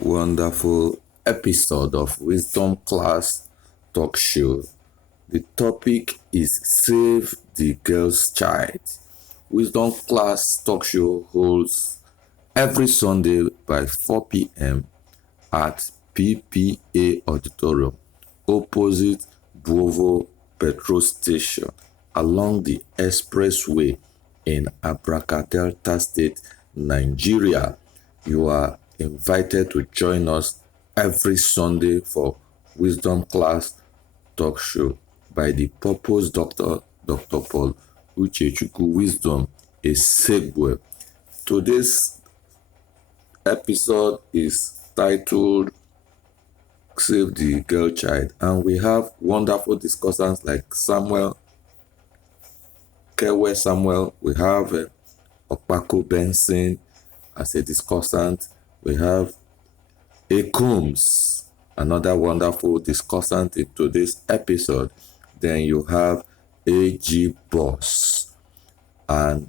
wonderful episode of Wisdom Class Talk Show. The topic is Save the Girl's Child. Wisdom Class Talk Show holds every Sunday by 4 p.m. at PPA Auditorium, opposite Bovo Petrol Station, along the Expressway in Abraka Delta State, Nigeria. You are invited to join us every Sunday for Wisdom Class Talk Show by the Purpose Doctor, Dr. Paul Uchechukwu Wisdom Esegwe. Today's episode is titled Save the Girl Child, and we have wonderful discussants like Kewe Samuel, we have Opako Benson as a discussant, we have A. Combs, another wonderful discussant in today's episode. Then you have A.G. Boss, and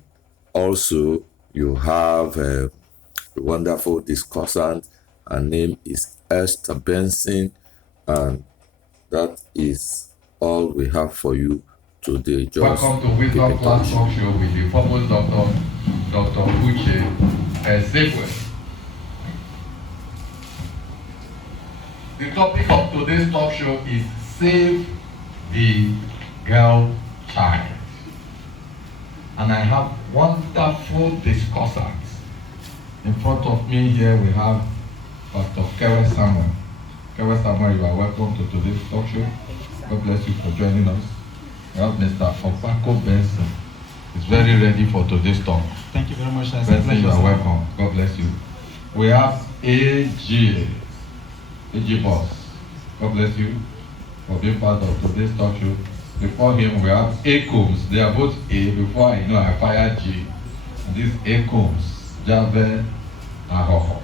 also you have a wonderful discussant. Her name is Esther Benson, and that is all we have for you today. Welcome to Wisdom Class Talk Show with the Purpose Doctor, Dr. Uche Ezekwe. The topic of today's talk show is Save the Girl Child. And I have wonderful discussants. In front of me here we have Pastor Kewe Samuel. Kewe Samuel, you are welcome to today's talk show. God bless you for joining us. We have Mr. Opako Benson. He's very ready for today's talk. Thank you very much. Benson, you are welcome. God bless you. We have A.G. Boss. God bless you for being part of today's talk show. Before him, we have A. Combs. They are both A. Before I know, I fired G. And this A. Combs, Jave Ahoho.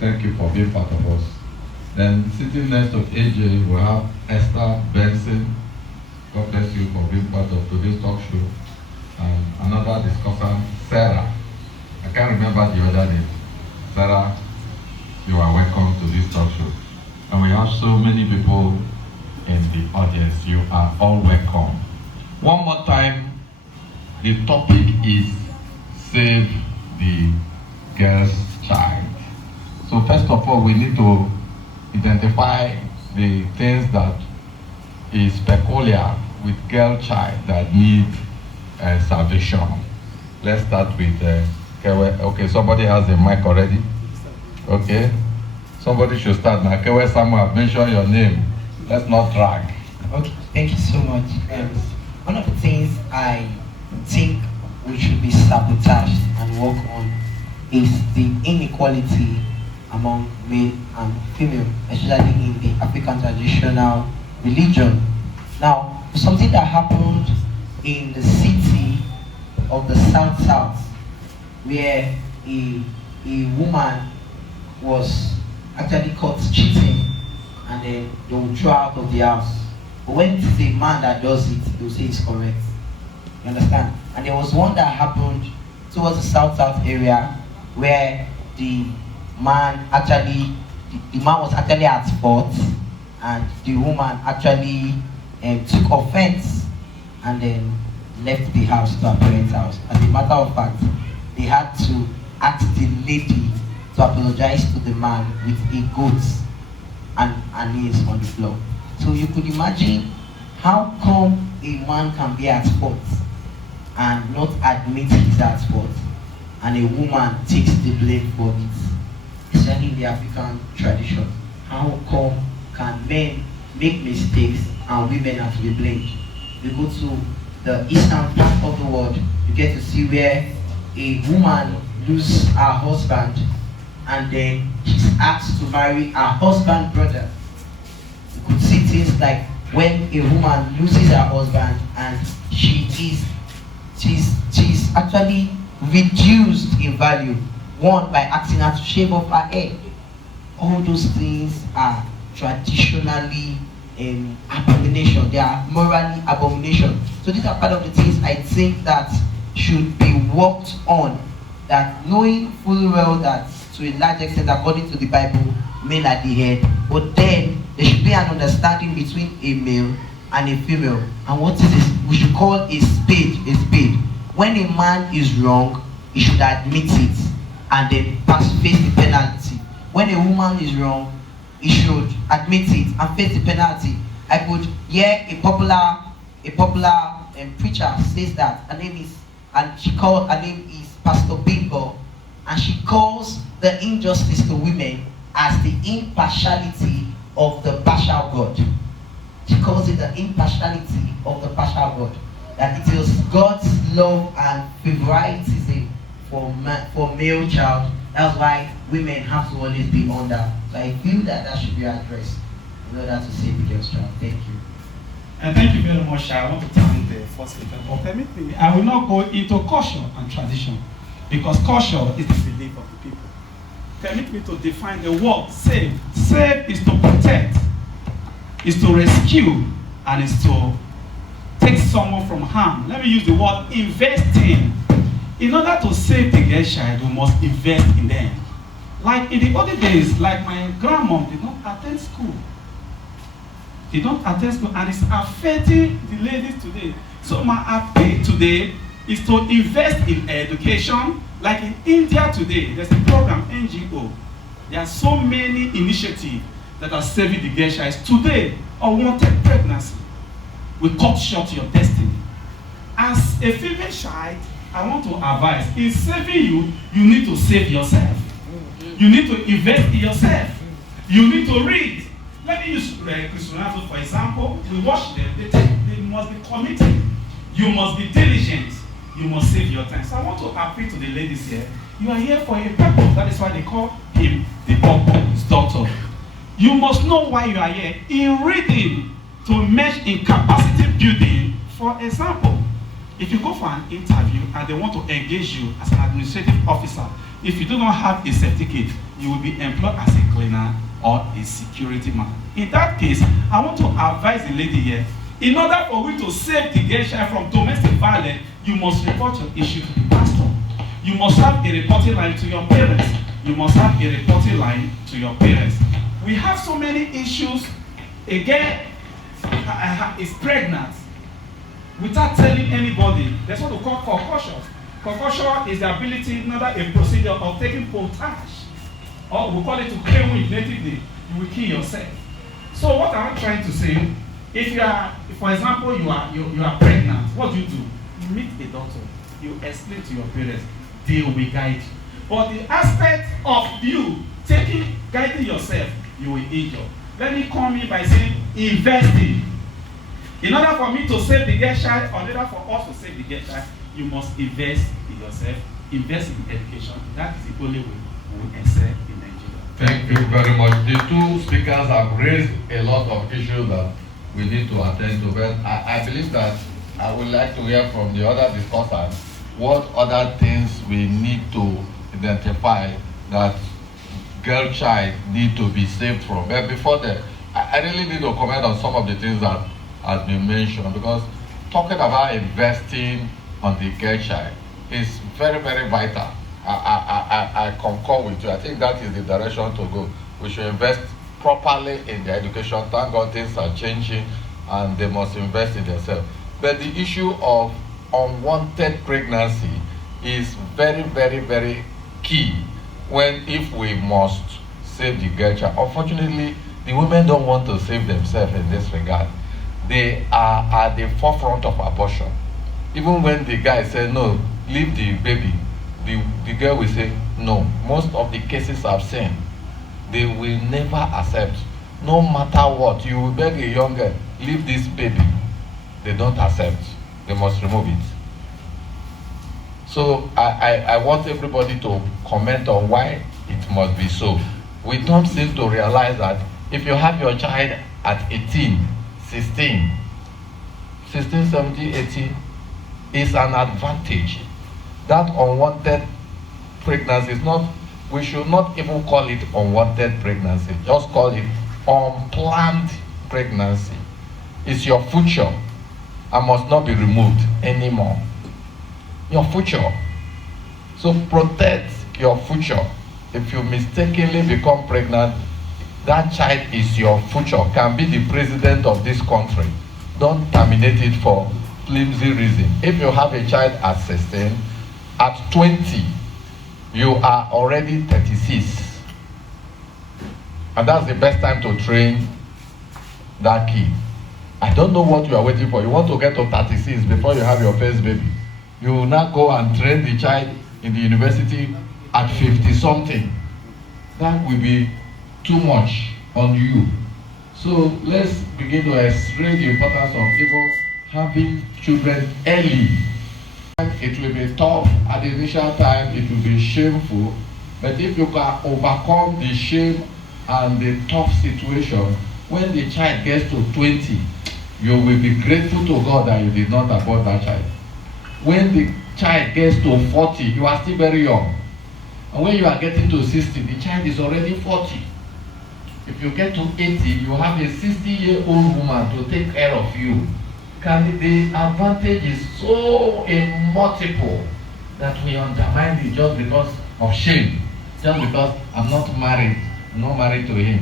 Thank you for being part of us. Then sitting next to AJ, we have Esther Benson. God bless you for being part of today's talk show. And another discussant, Sarah. I can't remember the other name. Sarah, you are welcome to this talk show. And we have so many people in the audience. You are all welcome. One more time, the topic is Save the Girl's Child. So first of all, we need to identify the things that is peculiar with girl child that need salvation. Let's start with Kewe. Okay, somebody has a mic already. Okay, somebody should start now. Kewe Samuel, mention your name. Let's not drag. Okay, thank you so much. One of the things I think we should be sabotaged and work on is the inequality among male and female, especially in the African traditional religion. Now, something that happened in the city of the South, where a woman was actually caught cheating, and then they will throw her out of the house. But when it's a man that does it, they will say it's correct. You understand? And there was one that happened towards the South area where the man was actually at fault, and the woman actually took offense and then left the house to her parents' house. As a matter of fact, they had to ask the lady to apologize to the man with a goat and her knees on the floor. So you could imagine how come a man can be at fault and not admit he's at fault, and a woman takes the blame for it, especially in the African tradition. How come can men make mistakes and women are to be blamed? You go to the eastern part of the world, you get to see where a woman loses her husband and then she's asked to marry her husband's brother. You could see things like when a woman loses her husband and she's actually reduced in value. One, by asking her to shave off her hair. All those things are traditionally abomination. They are morally abomination. So these are part of the things I think that should be worked on. That knowing full well that to a large extent, according to the Bible, male at the head, but then there should be an understanding between a male and a female. And what is this? We should call a spade a spade. When a man is wrong, he should admit it and then face the penalty. When a woman is wrong, he should admit it and face the penalty. I could hear a popular preacher says that her name is Pastor Bimbo, and she calls the injustice to women as the impartiality of the partial God. She calls it the impartiality of the partial God. That it was God's love and favoritism for male child. That's why women have to always be under. So I feel that should be addressed in order to save the girl's child. Thank you. And thank you very much. I want to thank the first speaker. But permit me, I will not go into culture and tradition, because culture is the belief of the people. Permit me to define the word save. Save is to protect, is to rescue, and is to take someone from harm. Let me use the word investing. In order to save the girl child, we must invest in them. Like in the olden days, like my grandmom did not attend school. They don't attend school, and it's affecting the ladies today. So my appeal today is to invest in education. Like in India today, there's a program, NGO. There are so many initiatives that are saving the girl child. Today, unwanted pregnancy will cut short your destiny. As a female child, I want to advise, in saving you, you need to save yourself. You need to invest in yourself. You need to read. Let me use Cristiano for example. We watch them. They must be committed. You must be diligent. You must save your time. So I want to appeal to the ladies here. You are here for a purpose. That is why they call him the purpose doctor. You must know why you are here. In reading, to measure in capacity building, for example, if you go for an interview and they want to engage you as an administrative officer, if you do not have a certificate, you will be employed as a cleaner or a security man. In that case, I want to advise the lady here, in order for you to save the girl child from domestic violence, you must report your issue to the pastor. You must have a reporting line to your parents. You must have a reporting line to your parents. We have so many issues. A girl is pregnant without telling anybody. That's what we call concussion. Concussion is the ability, another a procedure of taking potash, or we call it to kill with natively. You will kill yourself. So what I'm trying to say, if you are, for example, you are pregnant, what do? You meet a doctor. You explain to your parents. They will guide you. But the aspect of you guiding yourself, you will injure. Let me come in by saying investing. In order for me to save the girl child, or in order for us to save the girl child, you must invest in yourself, invest in education. That is the only way we will excel in Nigeria. Thank you very much. The two speakers have raised a lot of issues that we need to attend to. But I believe that I would like to hear from the other discussants what other things we need to identify that girl child need to be saved from. But before that, I really need to comment on some of the things that has been mentioned, because talking about investing on the girl child is very, very vital. I concur with you. I think that is the direction to go. We should invest properly in their education. Thank God things are changing and they must invest in themselves. But the issue of unwanted pregnancy is very, very, very key if we must save the girl child. Unfortunately, the women don't want to save themselves in this regard. They are at the forefront of abortion. Even when the guy says, no, leave the baby, the girl will say, no. Most of the cases I've seen, they will never accept. No matter what, you will beg a young girl, leave this baby. They don't accept. They must remove it. So I want everybody to comment on why it must be so. We don't seem to realize that if you have your child at 18, 16, 17, 18, is an advantage. That unwanted pregnancy is not, we should not even call it unwanted pregnancy. Just call it unplanned pregnancy. It's your future and must not be removed anymore. Your future. So protect your future. If you mistakenly become pregnant, That child is your future, can be the president of this country. Don't terminate it for flimsy reason. If you have a child at 16, at 20, you are already 36. And that's the best time to train that kid. I don't know what you are waiting for. You want to get to 36 before you have your first baby. You will now go and train the child in the university at 50 something. That will be too much on you. So let's begin to explain the importance of even having children early. It will be tough at the initial time, it will be shameful, but if you can overcome the shame and the tough situation, when the child gets to 20, you will be grateful to God that you did not abort that child. When the child gets to 40, you are still very young. And when you are getting to 60, the child is already 40. If you get to 80, you have a 60-year-old woman to take care of you. The advantage is so multiple that we undermine it just because of shame. Just because I'm not married to him.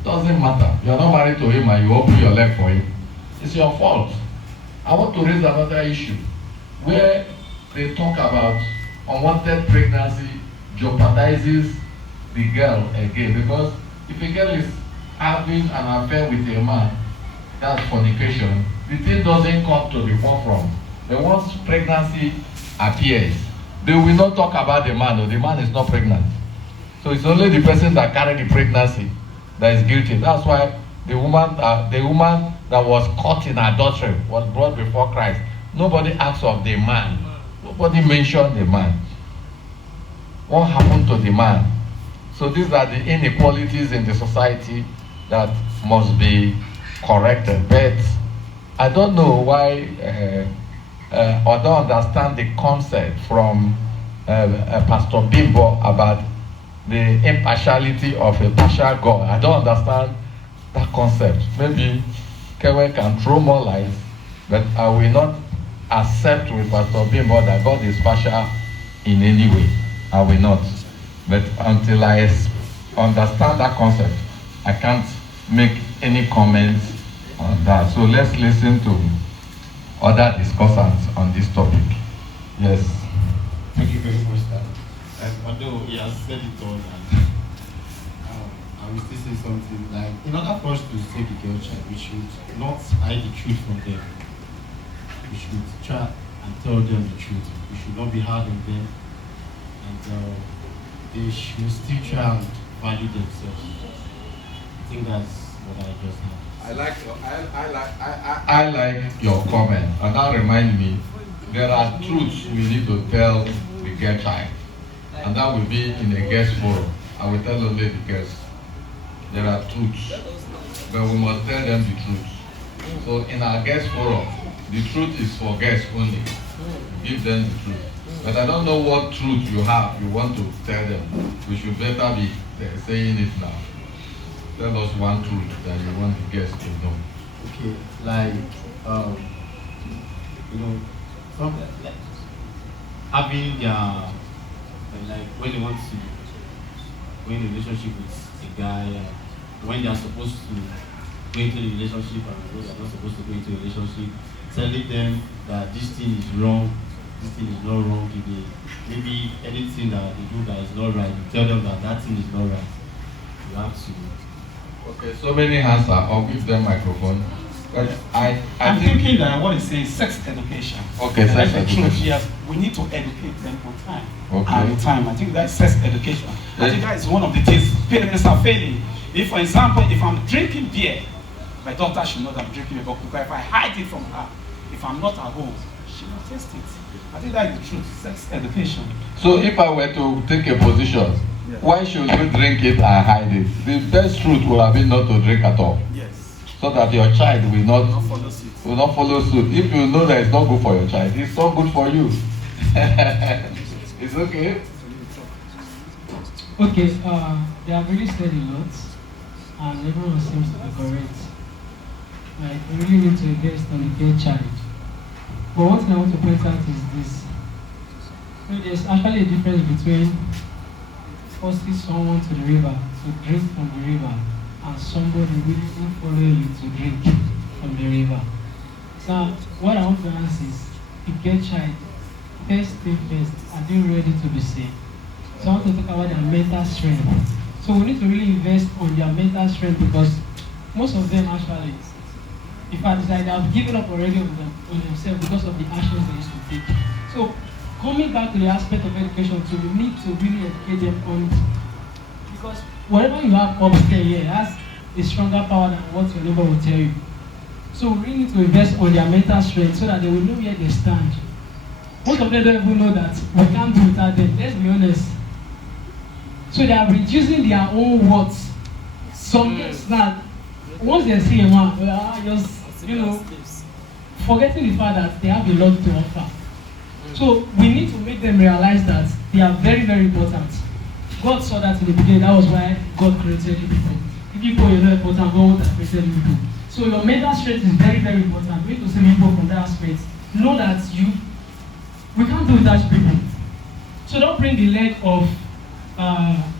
It doesn't matter. You're not married to him and you open your leg for him. It's your fault. I want to raise another issue where they talk about unwanted pregnancy jeopardizes the girl again, because if a girl is having an affair with a man, that's fornication, the thing doesn't come to the forefront. But once pregnancy appears, they will not talk about the man, or the man is not pregnant. So it's only the person that carried the pregnancy that is guilty. That's why the woman that was caught in adultery was brought before Christ. Nobody asked of the man. Nobody mentioned the man. What happened to the man? So these are the inequalities in the society that must be corrected. But I don't know why, I don't understand the concept from Pastor Bimbo about the impartiality of a partial God. I don't understand that concept. Maybe Kewe can throw more light, but I will not accept with Pastor Bimbo that God is partial in any way. I will not. But until I understand that concept, I can't make any comments on that. So let's listen to other discussants on this topic. Yes. Thank you very much, sir. Although he has said it all, and I will still say something like, in order for us to save the girl child, we should not hide the truth from them. We should try and tell them the truth. We should not be hard on them, and they should still try and value themselves. I think that's what I just had. I like your comment, and that reminds me, there are truths we need to tell the girl child, and that will be in a guest forum. I will tell only the girls. There are truths, but we must tell them the truth. So in our guest forum, the truth is for guests only. Give them the truth. But I don't know what truth you have, you want to tell them. We should better be saying it now. Tell us one truth that you want the guests to know. Okay, like, some, like, having their, like, when they want to go in a relationship with a guy, when they are supposed to go into the relationship and when they are not supposed to go into a relationship, telling them that this thing is wrong, this thing is not wrong. If they, maybe anything that they do that is not right, you tell them that that thing is not right. You have to. Okay, so many hands are up. Give them microphone. But I'm thinking that what is saying sex education. Okay, sex education. Yes, we need to educate them on time. Okay. And time. I think that's sex education. I think that is one of the things parents are failing. If, for example, if I'm drinking beer, my daughter should know that I'm drinking beer, because if I hide it from her, if I'm not at home, she will taste it. I think that is the truth. Sex education. So if I were to take a position, why should you drink it and hide it? The best truth would have been not to drink at all. Yes. So that your child will not follow suit. If you know that it's not good for your child, it's not good for you. It's okay. Okay, they have really said a lot, and everyone seems to be correct. Like, we really need to invest on the girl child. But one thing I want to point out is this. So there's actually a difference between forcing someone to the river, to drink from the river, and somebody will follow you to drink from the river. So what I want to ask is, if get child, first thing first, are they ready to be saved? So I want to talk about their mental strength. So we need to really invest on their mental strength, because most of them actually, in fact, they have given up already on themselves because of the actions they used to take. So coming back to the aspect of education, so we need to really educate them on it. Because whatever you have upstairs here has a stronger power than what your neighbor will tell you. So we really need to invest on their mental strength so that they will know where they stand. Most of them don't even know that we can't do without them. Let's be honest. So they are reducing their own words. Some kids now, once they see a man, they are just, forgetting the fact that they have a lot to offer. So we need to make them realize that they are very, very important. God saw that in the beginning. That was why God created people. If people are not important, God would have created people. So your mental strength is very, very important. We need to see people from that aspect. Know that we can't do without people. So don't bring the leg of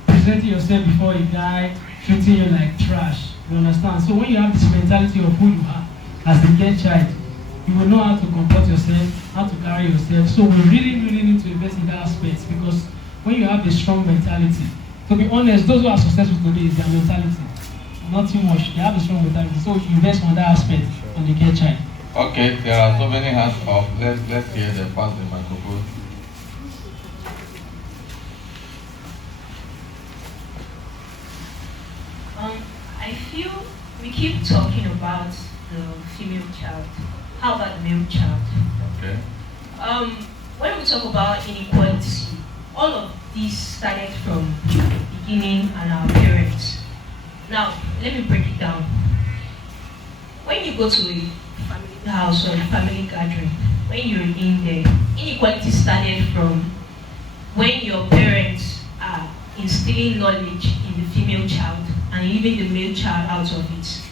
presenting yourself before a guy, treating you like trash. You understand? So when you have this mentality of who you are as the gay child, you will know how to comport yourself, how to carry yourself. So we really, really need to invest in that aspect, because when you have a strong mentality, to be honest, those who are successful today is their mentality. Not too much. They have a strong mentality. So invest on that aspect on the gay child. Okay, there are so many hands up. Let's hear them pass the microphone. I feel we keep talking about the female child. How about the male child? Okay. When we talk about inequality, all of this started from the beginning and our parents. Now, let me break it down. When you go to a family house or a family gathering, when you're in there, inequality started from when your parents are instilling knowledge in the female child and leaving the male child out of it.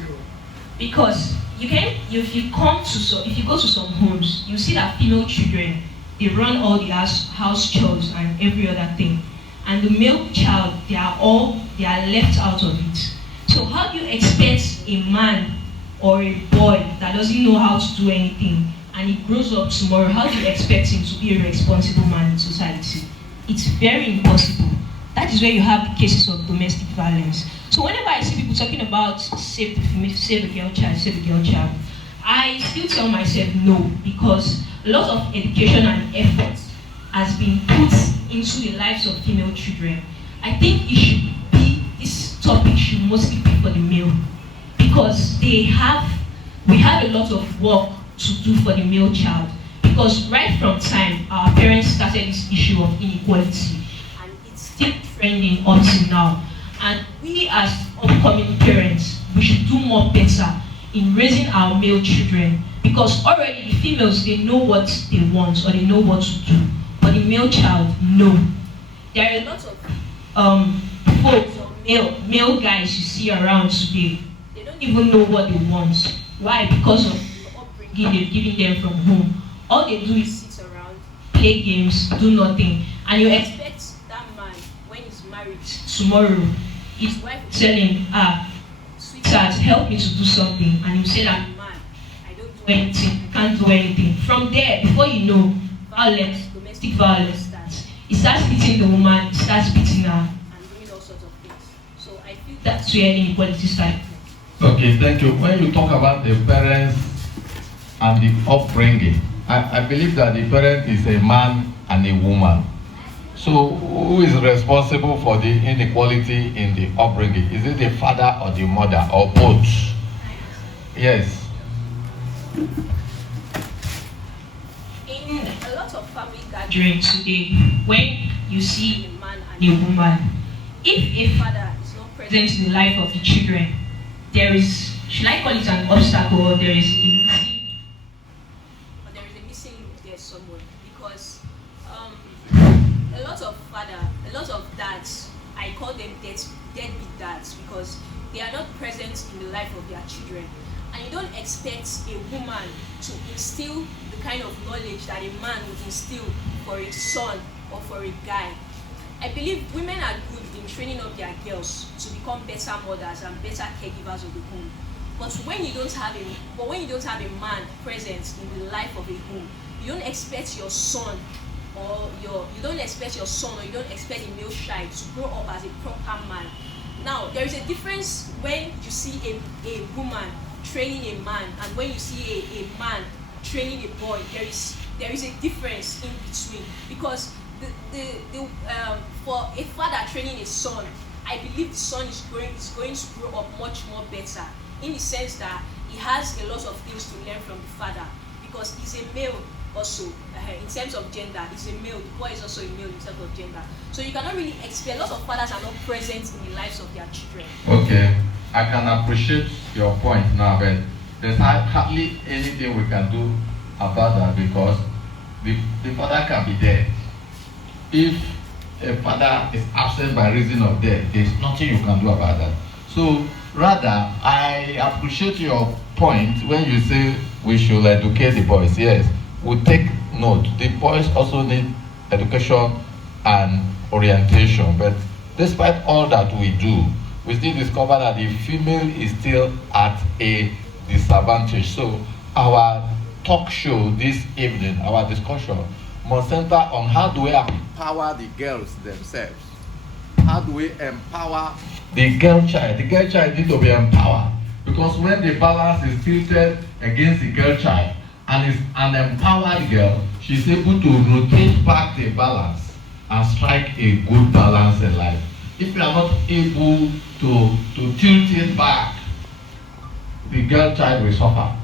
Because if you go to some homes, you see that female children, they run all the house chores and every other thing, and the male child, they are left out of it. So how do you expect a man or a boy that doesn't know how to do anything and he grows up tomorrow, how do you expect him to be a responsible man in society? It's very impossible. That is where you have the cases of domestic violence. So whenever I see people talking about save the girl child, I still tell myself no, because a lot of education and effort has been put into the lives of female children. I think this topic should mostly be for the male, because we have a lot of work to do for the male child. Because right from time, our parents started this issue of inequality, and it's still trending until now. And we as upcoming parents, we should do more better in raising our male children, because already the females, they know what they want or they know what to do, but the male child, no. There are a lot of folks or male guys you see around today. They don't even know what they want. Why? Because of the upbringing they've given them from home. All they do is sit around, play games, do nothing, and you expect that man, when he's married tomorrow, his wife will tell him, sweetheart, help me to do something, and he'll say that, man, I don't do anything, I can't do anything. From there, before you know, domestic violence starts. He starts beating the woman, he starts beating her, and doing all sorts of things. So I feel that's where inequality starts. Okay, thank you. When you talk about the parents and the upbringing, I believe that the parent is a man and a woman. So who is responsible for the inequality in the upbringing? Is it the father or the mother, or both? Yes. In a lot of family gatherings today, when you see a man and a woman, if a father is not present in the life of the children, there is, should I call it an obstacle, or there is a missing there somewhere, because a lot of dads, I call them deadbeat dads, because they are not present in the life of their children. And you don't expect a woman to instill the kind of knowledge that a man would instill for a son or for a guy. I believe women are good in training up their girls to become better mothers and better caregivers of the home. But when you don't have a man present in the life of a home, you don't expect your son or you don't expect a male child to grow up as a proper man. Now, there is a difference when you see a woman training a man and when you see a man training a boy. There is a difference in between, because for a father training a son, I believe the son is going to grow up much more better, in the sense that he has a lot of things to learn from the father, because he's a male also, in terms of gender. He's a male, the boy is also a male in terms of gender. So you cannot really expect, a lot of fathers are not present in the lives of their children. Okay, I can appreciate your point now, but there's hardly anything we can do about that, because the father can be dead. If a father is absent by reason of death, there's nothing you can do about that. So rather, I appreciate your point when you say we should educate the boys. Yes, we take note. The boys also need education and orientation. But despite all that we do, we still discover that the female is still at a disadvantage. So our talk show this evening, our discussion, must center on how do we empower the girls themselves. How do we empower the girl child? The girl child needs to be empowered, because when the balance is tilted against the girl child and is an empowered girl, she's able to rotate back the balance and strike a good balance in life. If you are not able to tilt it back, the girl child will suffer.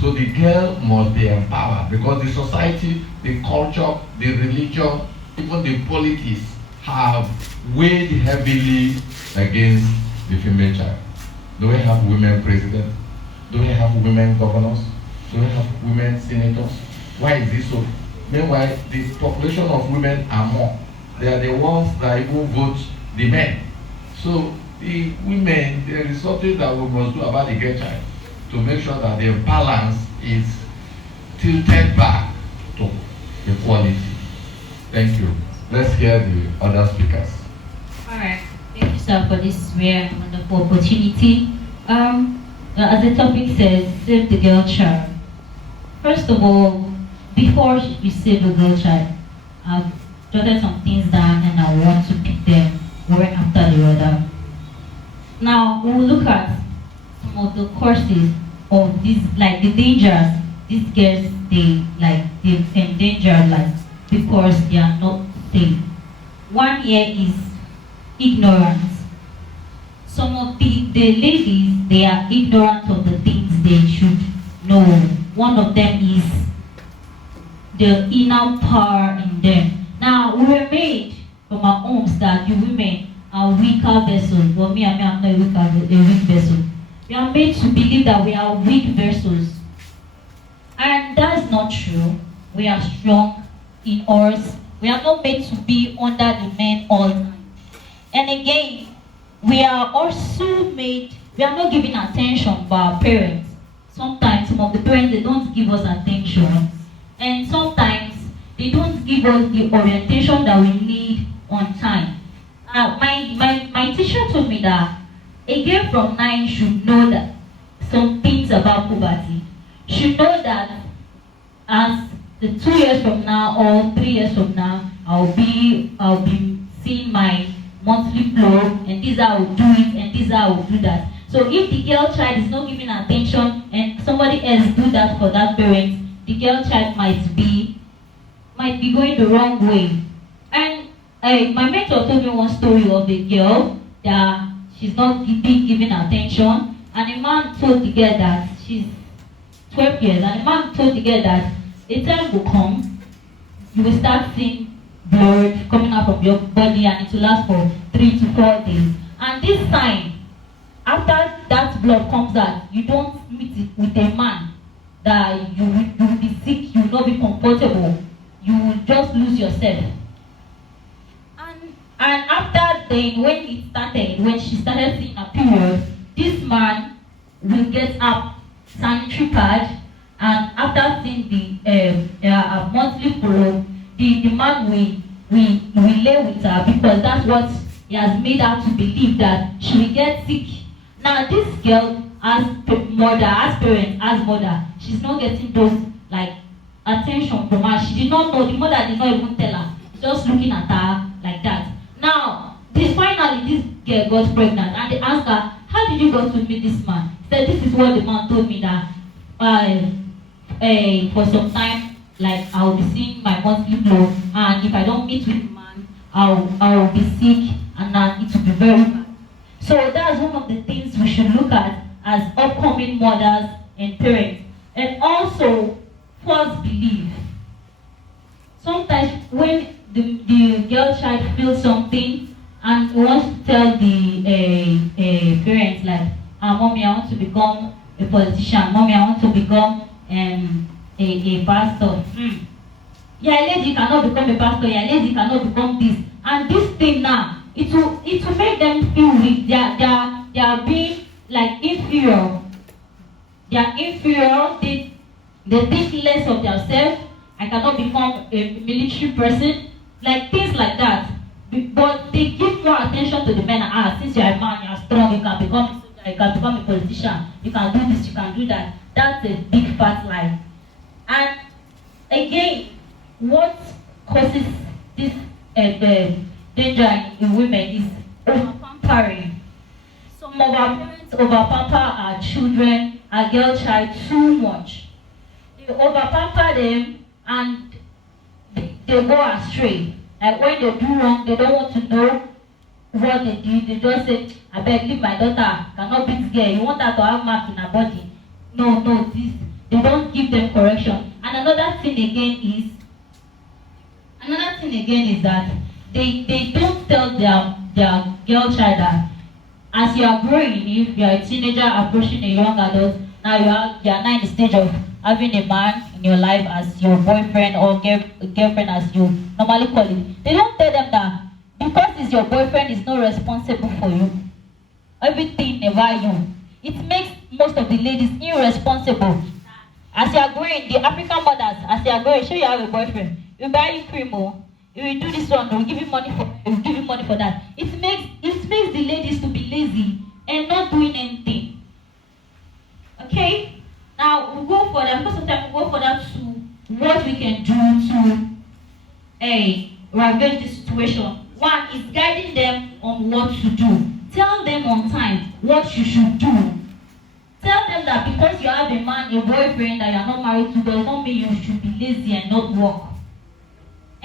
So the girl must be empowered, because the society, the culture, the religion, even the politics have weighed heavily against the female child. Do we have women presidents? Do we have women governors? Do we have women senators? Why is this so? Meanwhile, the population of women are more. They are the ones that even vote the men. So the women, there is something that we must do about the girl child to make sure that the balance is tilted back to equality. Thank you. Let's hear the other speakers. All right. Thank you, sir, for this rare and wonderful opportunity. As the topic says, save the girl child. First of all, before we save the girl child, I've jotted some things down and I want to pick them one after the other. Now, we will look at some of the causes of these, like the dangers these girls they endanger life because they are not safe. One here is ignorance. Some of the ladies, they are ignorant of the things they should know. One of them is the inner power in them. Now, we were made from our homes that you women are weaker vessels. For me, I'm not a weak vessel. We are made to believe that we are weak vessels. And that's not true. We are strong in us. We are not made to be under the men all the time. And again, we are also made, we are not given attention by our parents. Sometimes some of the parents, they don't give us attention. And sometimes they don't give us the orientation that we need on time. My teacher told me that a girl from 9 should know that some things about puberty. Should know that as the 2 years from now or 3 years from now, I'll be seeing my monthly flow, and this I will do it, and this I will do that. So if the girl child is not giving attention and somebody else do that for that parent, the girl child might be going the wrong way. And my mentor told me one story of a girl that she's not being given attention, and a man told the girl that she's 12 years, and the man told the girl that a time will come, you will start seeing blood coming out from your body, and it will last for 3 to 4 days. And this sign, after that blood comes out, you don't meet it with a man, that you will be sick, you will not be comfortable, you will just lose yourself. And after then, when she started seeing a period, this man will get up sanitary pad, and after seeing the monthly follow, the man will lay with her, because that's what he has made her to believe that she will get sick. Now this girl as mother, as parent, as mother, she's not getting those like attention from her. She did not know, the mother did not even tell her, just looking at her like that. Now, finally this girl got pregnant and they asked her, how did you go to meet this man? She said, this is what the man told me, that for some time, like I will be seeing my monthly flow, and if I don't meet with the man, I will be sick, and then it will be very bad. So that's one of the things we should look at as upcoming mothers and parents. And also, false belief. Sometimes when the girl child feels something and wants to tell the parents like, mommy, I want to become a politician, mommy, I want to become a pastor. Yeah, lady cannot become a pastor, yeah, lady cannot become this. And this thing now, it will make them feel weak. They are being like inferior. They are inferior, they think less of themselves. I cannot become a military person, like things like that. But they give more attention to the men. Since you are a man, you are strong, you can become a soldier, you can become a politician, you can do this, you can do that. That's a big fat lie. And again, what causes this danger in women is over-pampering. Some of our parents over-pamper our children, our girl child too much. They over-pamper them and they go astray. Like when they do wrong, they don't want to know what they did. They just say, I beg, leave my daughter, cannot be this girl. You want her to have mark in her body. No, this. They don't give them correction. And another thing again is that they don't tell their girl child that as you are growing, if you are a teenager approaching a young adult, now you are now in the stage of having a man in your life as your boyfriend or girlfriend as you normally call it. They don't tell them that because it's your boyfriend, is not responsible for you. Everything about you. It makes most of the ladies irresponsible. As you are growing, the African mothers, as you are growing, sure you have a boyfriend. You buy you cream, you will do this one, we will give you money for that. It makes the ladies to be lazy and not doing anything. Okay? Now we'll go further, because of time we'll go further to what we can do to revenge the situation. One is guiding them on what to do. Tell them on time what you should do. Tell them that because you have a man, a boyfriend that you are not married to, does not mean you should be lazy and not work.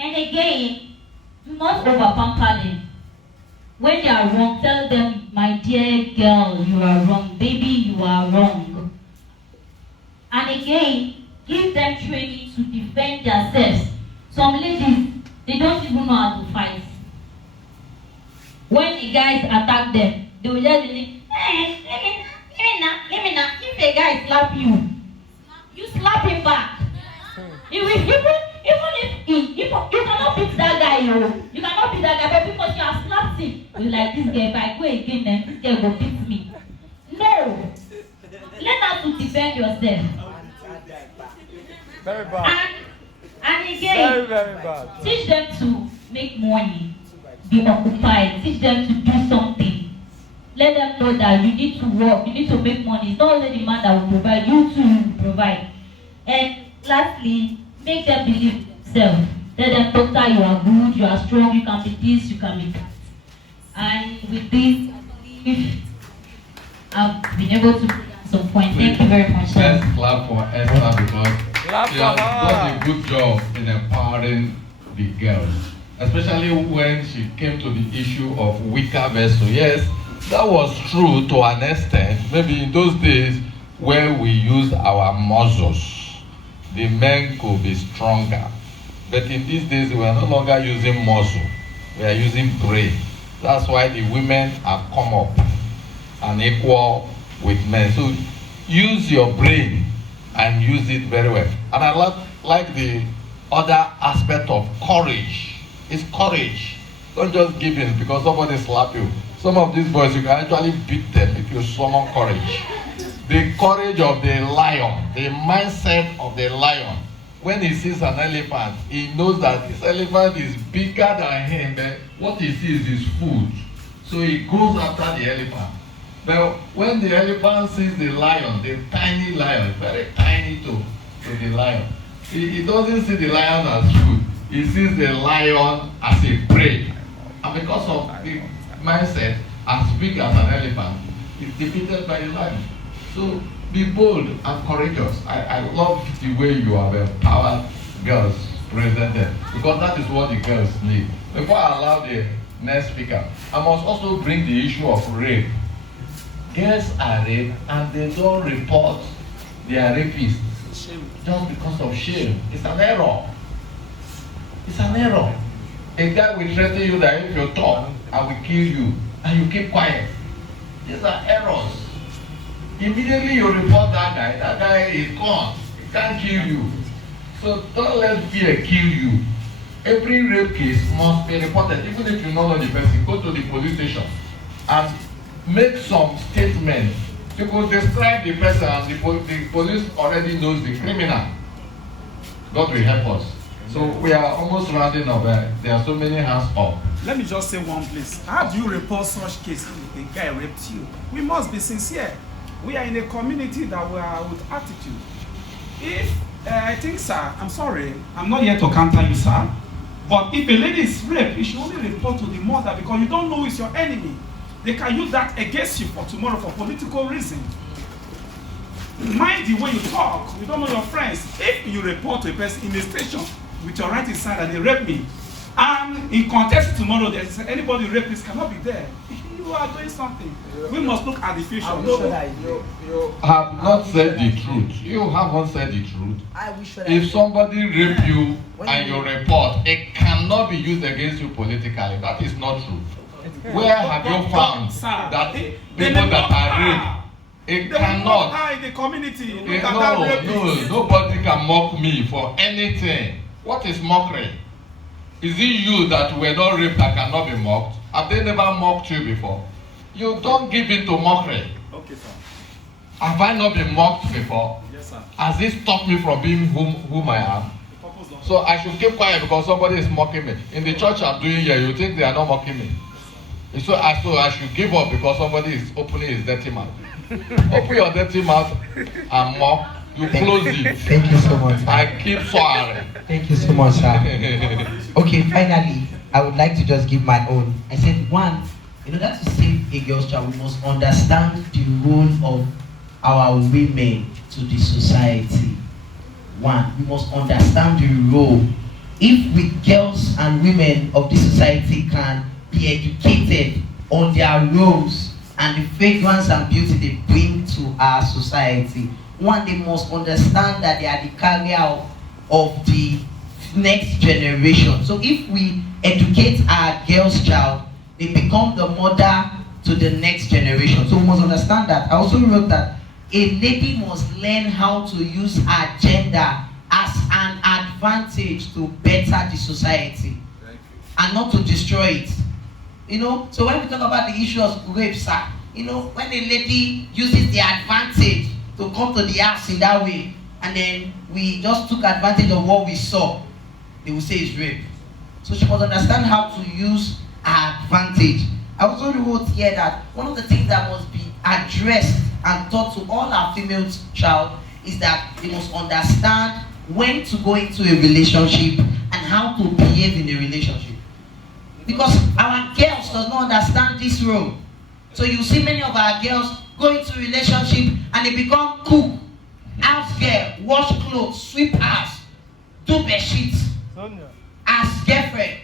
And again, do not over-pamper them. When they are wrong, tell them, my dear girl, you are wrong. Baby, you are wrong. And again, give them training to defend themselves. Some ladies, they don't even know how to fight. When the guys attack them, they will just be like, hey, give me now. If a guy slap you, you slap him back. Even if you cannot beat that guy, you cannot beat that guy, but because you have slapped him, you're like, this guy, if I go again, then this guy will beat me. No. Learn how to defend yourself. Very bad. And again, very bad. Teach them to make money, be occupied, teach them to do something. Let them know that you need to work, you need to make money. It's not only the man that will provide, you too will provide. And lastly, make them believe in themselves. Let them know that you are good, you are strong, you can be this, you can be that. And with this, I believe I've been able to put some point. Thank you very much. Let's clap for Esther because she has done a good job in empowering the girls, especially when she came to the issue of weaker vessel. Yes, that was true to an extent. Maybe in those days where we used our muscles, the men could be stronger. But in these days, we are no longer using muscle. We are using brain. That's why the women have come up and equal with men. So use your brain and use it very well. And I like the other aspect of courage. It's courage. Don't just give in because somebody slap you. Some of these boys, you can actually beat them if you summon courage. The courage of the lion, the mindset of the lion. When he sees an elephant, he knows that this elephant is bigger than him, but what he sees is food. So he goes after the elephant. But when the elephant sees the lion, the tiny lion, very tiny to the lion, he doesn't see the lion as food. He sees the lion as a prey. And because of the mindset, as big as an elephant, is defeated by the lion. So be bold and courageous. I love the way you have empowered girls presented, because that is what the girls need. Before I allow the next speaker, I must also bring the issue of rape. Girls are raped and they don't report their rapists just because of shame. It's an error. It's an error. A guy will threaten you that if you talk, I will kill you, and you keep quiet. These are errors. Immediately you report that guy is gone. He can't kill you. So don't let fear kill you. Every rape case must be reported, even if you don't know the person. Go to the police station and make some statements. You could describe the person, and the police already knows the criminal. God will help us. So we are almost rounding up. There are so many hands up. Let me just say one place. How do you report such cases if a guy raped you? We must be sincere. We are in a community that we are with attitude. If I think, sir, I'm sorry, I'm not here to counter you, sir. But if a lady is raped, you should only report to the mother, because you don't know who is your enemy. They can use that against you for tomorrow for political reasons. Mind the way you talk. You don't know your friends. If you report to a person in the station with your right side and they rape me, and in contest tomorrow there's anybody rapist cannot be there, you are doing something. We must look at the future. You have not said the truth. You haven't said the truth. If somebody rape you and you report, it cannot be used against you politically. That is not true. Where have you found that people that are raped? It cannot. In the community. No, nobody can mock me for anything. What is mockery? Is it you that were not raped that cannot be mocked? Have they never mocked you before? You don't give in to mockery. Okay, sir. Have I not been mocked before? Yes, sir. Has it stopped me from being whom I am? So I should keep quiet because somebody is mocking me. In the church I'm doing here, you think they are not mocking me? So I should give up because somebody is opening his dirty mouth. Open your dirty mouth and mock. You close it. Thank you so much, sir. I keep sorry. Thank you so much, sir. Okay, finally, I would like to just give my own. I said, one, in order to save a girl's child, we must understand the role of our women to the society. One, we must understand the role. If we girls and women of this society can be educated on their roles and the fragrance and beauty they bring to our society, one, they must understand that they are the carrier of the next generation. So if we educate our girl's child, they become the mother to the next generation. So we must understand that. I also wrote that a lady must learn how to use her gender as an advantage to better the society and not to destroy it. You know, so when we talk about the issue of rape, sir, you know, when a lady uses the advantage to come to the house in that way, and then we just took advantage of what we saw, they will say it's rape. So she must understand how to use her advantage. I also wrote here that one of the things that must be addressed and taught to all our female child is that they must understand when to go into a relationship and how to behave in a relationship. Because our girls does not understand this role. So you see many of our girls go into relationship and they become cook, house girl, wash clothes, sweep house, do bed sheets as girlfriend.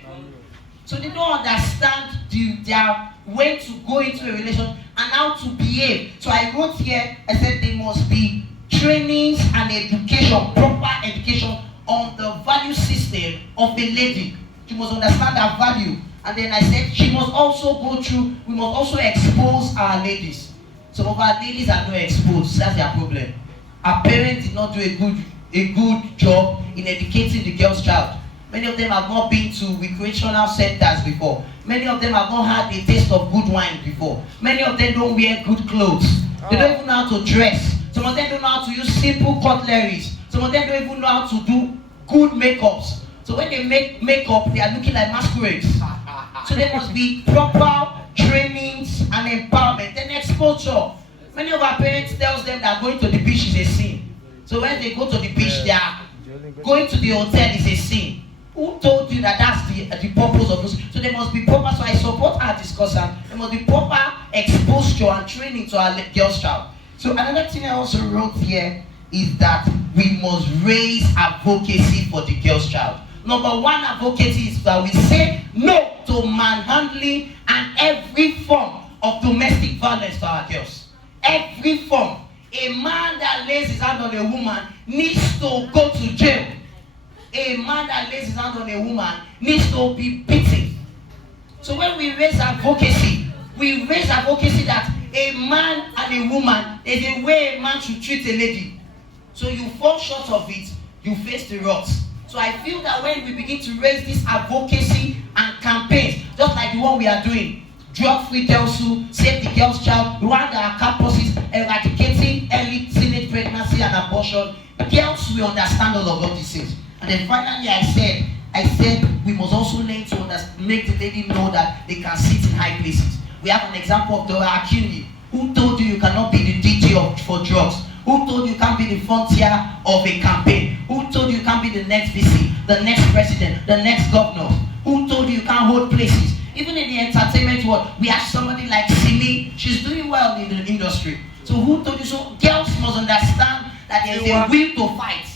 So they don't understand their way to go into a relationship and how to behave. So I wrote here, I said there must be trainings and education, proper education on the value system of a lady. She must understand her value. And then I said she must also go through, we must also expose our ladies. Some of our ladies are not exposed, that's their problem. Our parents did not do a good job in educating the girl's child. Many of them have not been to recreational centers before. Many of them have not had a taste of good wine before. Many of them don't wear good clothes. They don't even know how to dress. Some of them don't know how to use simple cutleries. Some of them don't even know how to do good makeups. So when they make makeup, they are looking like masquerades. So there must be proper trainings and empowerment, then exposure. Many of our parents tells them that going to the beach is a sin. So when they go to the beach, they are going to the hotel is a sin. Who told you that that's the purpose of this? So there must be proper, so I support our discussion. There must be proper exposure and training to our girls' child. So another thing I also wrote here is that we must raise advocacy for the girls' child. Number one advocacy is that we say no to manhandling and every form of domestic violence to our girls. Every form. A man that lays his hand on a woman needs to go to jail. A man that lays his hand on a woman needs to be beaten. So when we raise advocacy that a man and a woman, there's a way a man should treat a lady. So you fall short of it, you face the wrath. So I feel that when we begin to raise this advocacy and campaigns, just like the one we are doing, drug-free TALKSHOW, save the girls' child, run our campuses, eradicating early teenage pregnancy and abortion, girls will understand all of these things. And then finally I said we must also learn to make the lady know that they can sit in high places. We have an example of Dora Akini, who told you cannot be the DJ for drugs, who told you can't be the frontier of a campaign, who told you can't be the next VC, the next president, the next governor, who told you can't hold places. Even in the entertainment world, we have somebody like Simi, she's doing well in the industry. So who told you? So girls must understand that there is a will to fight.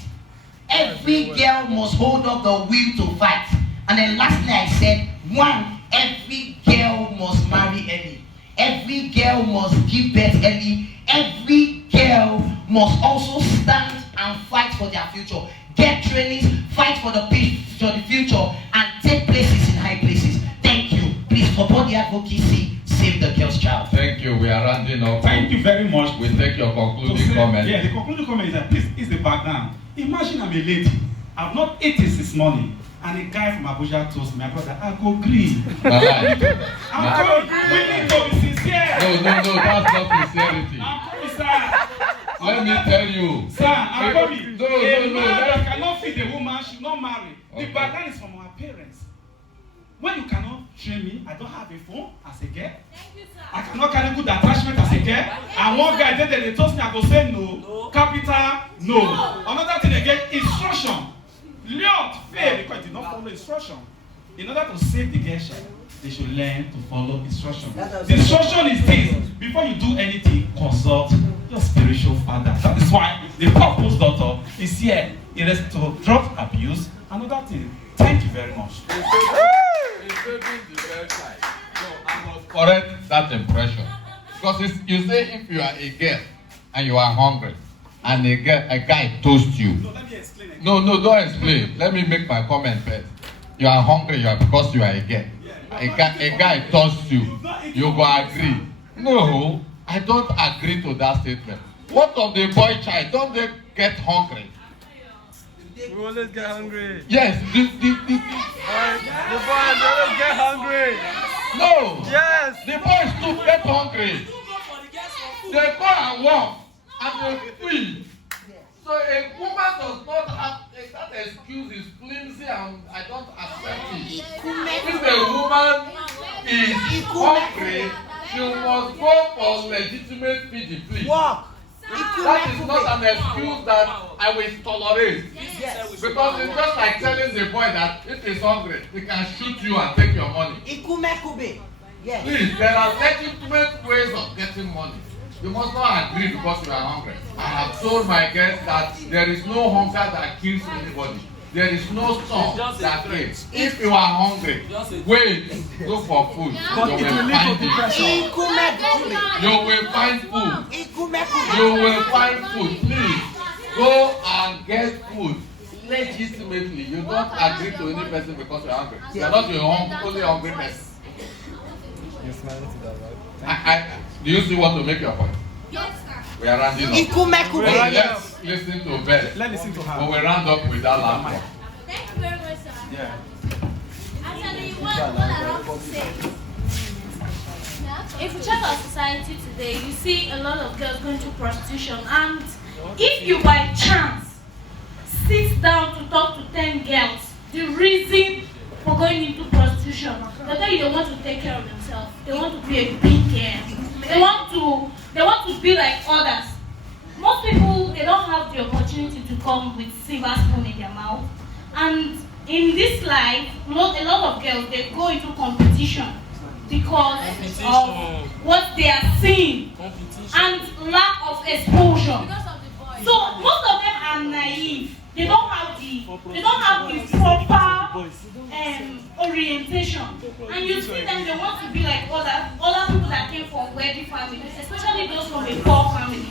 Every girl must hold up the will to fight. And then lastly I said, one, every girl must marry early. Every girl must give birth early. Every girl must also stand and fight for their future. Get trainings, fight for the future, and take places in high places. Thank you. Please support the advocacy, save the girl's child. Thank you. We are rounding up. Thank you very much. We take your concluding comment. Yeah, the concluding comment is that this is the background. Imagine I'm a lady. I've not eaten since morning. And a guy from Abuja told me, my brother, I go green. I'm coming. We need to be sincere. No, that's not sincerity. I'm coming, sir. Let me tell you. Sir, I'm coming. No. A man that cannot feed a woman should not marry. Okay. The background is from our parents. When you cannot train me, I don't have a phone as a girl. I cannot carry good attachment as a girl. And one guy they told me I go say no. Capital no. Another thing again, instruction. Lord fail because they did not follow instruction. In order to save the girl child, they should learn to follow instruction. The instruction is this: before you do anything, consult your spiritual father. That is why the purpose doctor is here. It is to drug abuse. Another thing. Thank you very much. I must correct that impression. Because you say if you are a girl and you are hungry and a guy toasts you. No, let me explain again. No, don't explain. Let me make my comment first. You are hungry because you are a girl. A guy toasts you. You go agree. No, I don't agree to that statement. What of the boy child? Don't they get hungry? We always get hungry. Yes, the boys always get hungry. No. Yes. The boys too get hungry. They go and walk and they feed. So a woman does not have that excuse is flimsy and I don't accept it. If a woman is hungry, she must go for legitimate feeding, please. Walk. That is not an excuse that I will tolerate. Yes. Because it's just like telling the boy that if he's hungry, he can shoot you and take your money. Yes. Please, there are legitimate ways of getting money. You must not agree because you are hungry. I have told my guests that there is no hunger that kills anybody. There is no storm that kills. If you are hungry, wait, look for food. But it will lead to depression. You will find food. You will find food. Please, go and get food legitimately. You don't agree to any person because you are hungry. You are not the only hungry person. You're smiling to that, right? Do you still want to make your point? Yes, sir. We are rounding up. Let's listen to Beth. Let's listen to her. We will round up with that last one. Thank you very much, sir. Yeah. Actually, what I want to say, if you check our society today, you see a lot of girls going to prostitution, and if you by chance sit down to talk to 10 girls, the reason for going into prostitution. They tell you they want to take care of themselves. They want to be a big girl. They want to be like others. Most people, they don't have the opportunity to come with silver spoon in their mouth. And in this life, a lot of girls, they go into competition because of what they are seeing and lack of exposure. So most of them are naive. They don't have the proper orientation. And you see them, they want to be like other people that came from wealthy families, especially those from a poor family.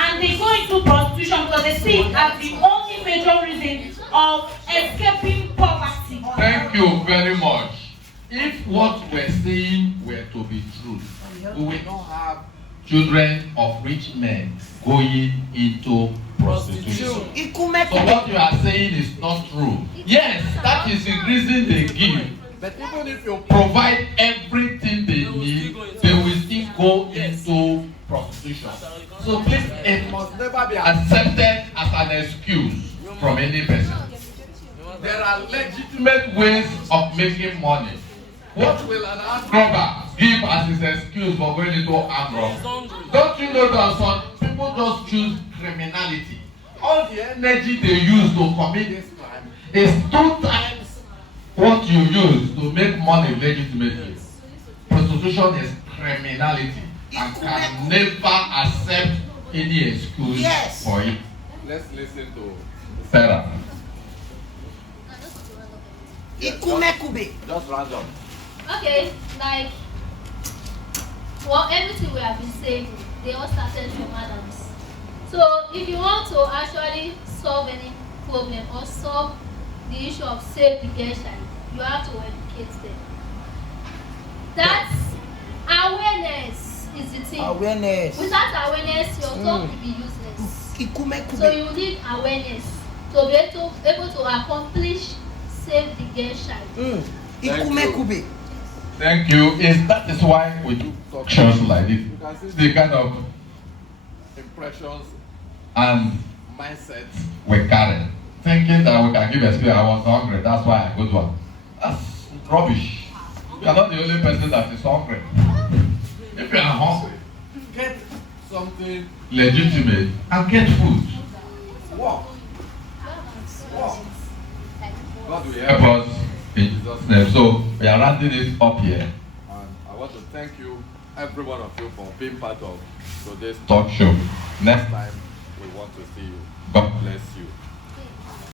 And they go into prostitution because they see it as the only major reason of escaping poverty. Thank you very much. If what we're saying were to be true, we will not have children of rich men going into prostitution. So what you are saying is not true. Yes, that is the reason they give. But even if you provide everything they need, they will still go into prostitution. So please, it must never be accepted as an excuse from any person. There are legitimate ways of making money. What will an armed robber give as his excuse for going into armed robbery? Don't you know that some people just choose criminality? All the energy they use to commit this crime is 2 times what you use to make money legitimately. Prostitution is criminality and can never accept any excuse for it. Let's listen to Sarah. Just round up. Okay, like everything we have been saying, they all started from Adams. So if you want to actually solve any problem or solve the issue of save the girl child, you have to educate them. That's awareness is the thing. Awareness. Without awareness, your talk will be useless. So you need awareness to be able to accomplish save the girl child. Thank you. That is why we do talk shows like this. You can see the kind of impressions and mindsets we carry. Thinking that we can give experience. I was hungry, that's why I go to one. That's rubbish. You are not the only person that is hungry. If you are hungry, get something legitimate and get food. Walk. God will help us in Jesus' name. So we are rounding it up here. And I want to thank you, every one of you, for being part of today's talk show. Next time we want to see you. God bless you.